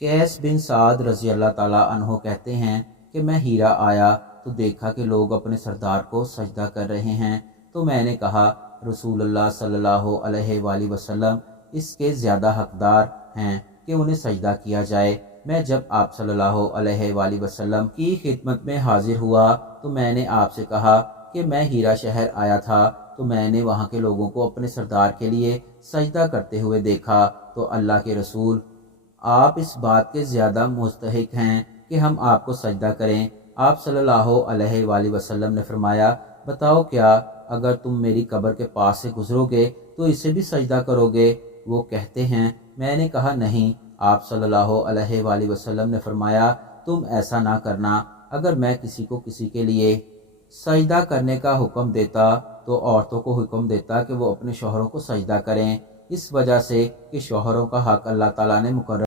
कैस बिन साद रज़ी अल्लाह ताला अन्हो कहते हैं कि मैं हीरा आया तो देखा कि लोग अपने सरदार को सजदा कर रहे हैं, तो मैंने कहा रसूलुल्लाह सल्लल्लाहु अलैहि वसल्लम इसके ज़्यादा हकदार हैं कि उन्हें सजदा किया जाए। मैं जब आप सल्लल्लाहु अलैहि वसल्लम की खिदमत में हाजिर हुआ तो मैंने आपसे कहा कि मैं हीरा शहर आया था, तो मैंने वहाँ के लोगों को अपने सरदार के लिए सजदा करते हुए देखा, तो अल्लाह के रसूल आप इस बात के ज़्यादा मुस्तहिक हैं कि हम आपको सजदा करें। आप सल्लल्लाहु अलैहि वसल्लम ने फरमाया, बताओ क्या अगर तुम मेरी कब्र के पास से गुजरोगे तो इसे भी सजदा करोगे? वो कहते हैं, मैंने कहा नहीं। आप सल्लल्लाहु अलैहि वसल्लम ने फरमाया, तुम ऐसा ना करना। अगर मैं किसी को किसी के लिए सजदा करने का हुक्म देता तो औरतों को हुक्म देता कि वो अपने शौहरों को सजदा करें, इस वजह से कि शौहरों का हक अल्लाह ताला ने मुकर्रर